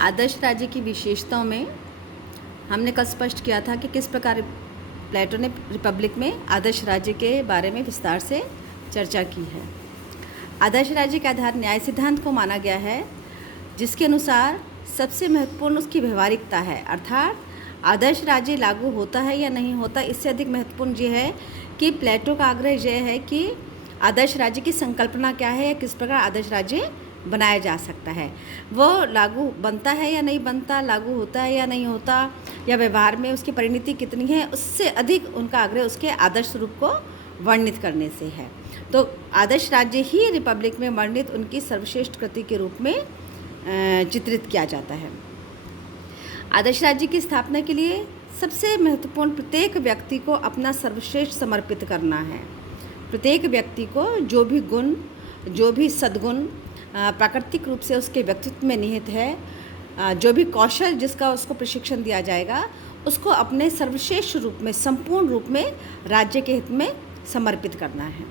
आदर्श राज्य की विशेषताओं में हमने कल स्पष्ट किया था कि किस प्रकार प्लेटो ने रिपब्लिक में आदर्श राज्य के बारे में विस्तार से चर्चा की है। आदर्श राज्य के आधार न्याय सिद्धांत को माना गया है, जिसके अनुसार सबसे महत्वपूर्ण उसकी व्यवहारिकता है। अर्थात आदर्श राज्य लागू होता है या नहीं होता, इससे अधिक महत्वपूर्ण ये है कि प्लेटो का आग्रह यह है कि आदर्श राज्य की संकल्पना क्या है या किस प्रकार आदर्श राज्य बनाया जा सकता है। वो लागू बनता है या नहीं बनता, लागू होता है या नहीं होता, या व्यवहार में उसकी परिणति कितनी है, उससे अधिक उनका आग्रह उसके आदर्श रूप को वर्णित करने से है। तो आदर्श राज्य ही रिपब्लिक में वर्णित उनकी सर्वश्रेष्ठ कृति के रूप में चित्रित किया जाता है। आदर्श राज्य की स्थापना के लिए सबसे महत्वपूर्ण प्रत्येक व्यक्ति को अपना सर्वश्रेष्ठ समर्पित करना है। प्रत्येक व्यक्ति को जो भी गुण, जो भी सद्गुण प्राकृतिक रूप से उसके व्यक्तित्व में निहित है, जो भी कौशल जिसका उसको प्रशिक्षण दिया जाएगा, उसको अपने सर्वश्रेष्ठ रूप में, संपूर्ण रूप में राज्य के हित में समर्पित करना है।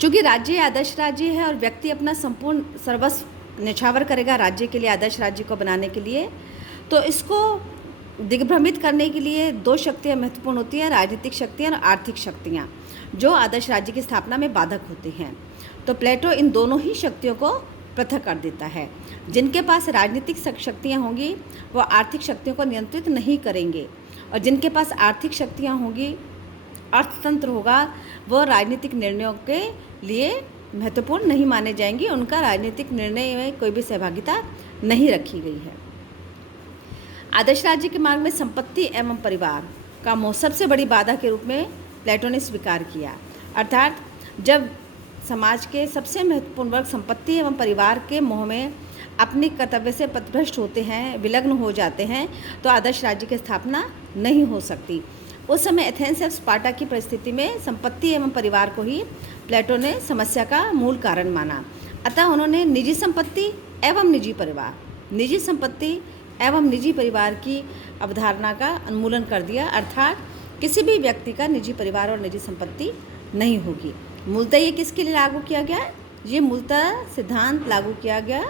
चूँकि राज्य आदर्श राज्य है और व्यक्ति अपना संपूर्ण सर्वस्व न्यौछावर करेगा राज्य के लिए, आदर्श राज्य को बनाने के लिए, तो इसको दिग्भ्रमित करने के लिए दो शक्तियाँ महत्वपूर्ण होती हैं, राजनीतिक शक्तियाँ और आर्थिक शक्तियाँ, जो आदर्श राज्य की स्थापना में बाधक होती हैं। तो प्लेटो इन दोनों ही शक्तियों को पृथक कर देता है। जिनके पास राजनीतिक शक्तियाँ होंगी वो आर्थिक शक्तियों को नियंत्रित नहीं करेंगे, और जिनके पास आर्थिक शक्तियाँ होंगी, अर्थतंत्र होगा, वो राजनीतिक निर्णयों के लिए महत्वपूर्ण नहीं माने जाएंगे, उनका राजनीतिक निर्णय में कोई भी सहभागिता नहीं रखी गई है। आदर्श राज्य के मार्ग में संपत्ति एवं परिवार का मोह सबसे बड़ी बाधा के रूप में प्लेटो ने स्वीकार किया। अर्थात जब समाज के सबसे महत्वपूर्ण वर्ग संपत्ति एवं परिवार के मोह में अपने कर्तव्य से पथभ्रष्ट होते हैं, विलग्न हो जाते हैं, तो आदर्श राज्य की स्थापना नहीं हो सकती। उस समय एथेंस और स्पार्टा की परिस्थिति में संपत्ति एवं परिवार को ही प्लेटो ने समस्या का मूल कारण माना। अतः उन्होंने निजी संपत्ति एवं निजी परिवार, निजी संपत्ति एवं निजी परिवार की अवधारणा का उन्मूलन कर दिया। अर्थात किसी भी व्यक्ति का निजी परिवार और निजी संपत्ति नहीं होगी। मूलतः ये किसके लिए लागू किया गया? ये मूलतः सिद्धांत लागू किया गया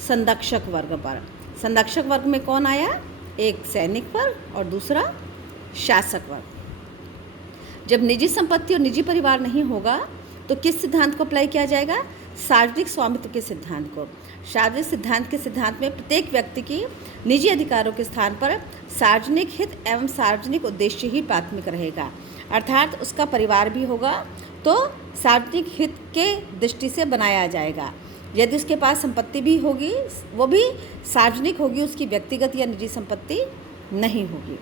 संरक्षक वर्ग पर। संरक्षक वर्ग में कौन आया? एक सैनिक वर्ग और दूसरा शासक वर्ग। जब निजी संपत्ति और निजी परिवार नहीं होगा तो किस सिद्धांत को अप्लाई किया जाएगा? सार्वजनिक स्वामित्व के सिद्धांत को। सार्वजनिक सिद्धांत के सिद्धांत में प्रत्येक व्यक्ति की निजी अधिकारों के स्थान पर सार्वजनिक हित एवं सार्वजनिक उद्देश्य ही प्राथमिक रहेगा। अर्थात उसका परिवार भी होगा तो सार्वजनिक हित के दृष्टि से बनाया जाएगा। यदि उसके पास संपत्ति भी होगी, वो भी सार्वजनिक होगी, उसकी व्यक्तिगत या निजी संपत्ति नहीं होगी।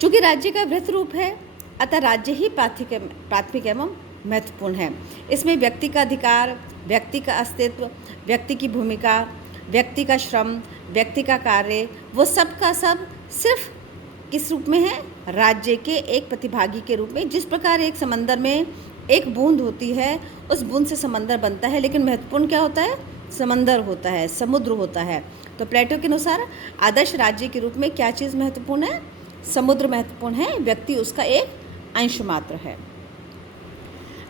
चूँकि राज्य का वृहत रूप है, अतः राज्य ही प्राथमिक एवं महत्वपूर्ण है। इसमें व्यक्ति का अधिकार, व्यक्ति का अस्तित्व, व्यक्ति की भूमिका, व्यक्ति का श्रम, व्यक्ति का कार्य, वो सब का सब सिर्फ किस रूप में है? राज्य के एक प्रतिभागी के रूप में। जिस प्रकार एक समंदर में एक बूंद होती है, उस बूंद से समंदर बनता है, लेकिन महत्वपूर्ण क्या होता है? समंदर होता है, समुद्र होता है। तो प्लेटो के अनुसार आदर्श राज्य के रूप में क्या चीज़ महत्वपूर्ण है? समुद्र महत्वपूर्ण है, व्यक्ति उसका एक अंश मात्र है।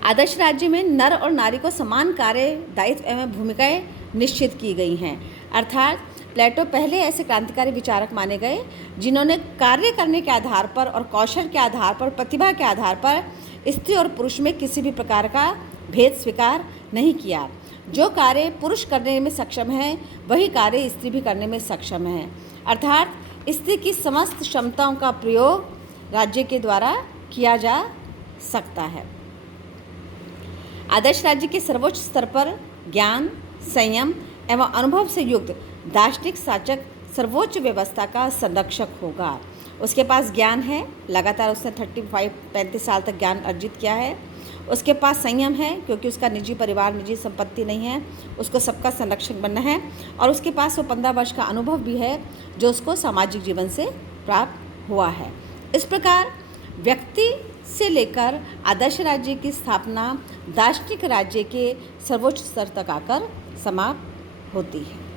आदर्श राज्य में नर और नारी को समान कार्य, दायित्व एवं भूमिकाएं निश्चित की गई हैं। अर्थात प्लेटो पहले ऐसे क्रांतिकारी विचारक माने गए जिन्होंने कार्य करने के आधार पर और कौशल के आधार पर, प्रतिभा के आधार पर स्त्री और पुरुष में किसी भी प्रकार का भेद स्वीकार नहीं किया। जो कार्य पुरुष करने में सक्षम है, वही कार्य स्त्री भी करने में सक्षम है। अर्थात स्त्री की समस्त क्षमताओं का प्रयोग राज्य के द्वारा किया जा सकता है। आदर्श राज्य के सर्वोच्च स्तर पर ज्ञान, संयम एवं अनुभव से युक्त दार्शनिक शासक सर्वोच्च व्यवस्था का संरक्षक होगा। उसके पास ज्ञान है, लगातार उसने 35 साल तक ज्ञान अर्जित किया है। उसके पास संयम है, क्योंकि उसका निजी परिवार, निजी संपत्ति नहीं है, उसको सबका संरक्षक बनना है। और उसके पास वो 15 वर्ष का अनुभव भी है, जो उसको सामाजिक जीवन से प्राप्त हुआ है। इस प्रकार व्यक्ति से लेकर आदर्श राज्य की स्थापना दार्शनिक राज्य के सर्वोच्च स्तर तक आकर समाप्त होती है।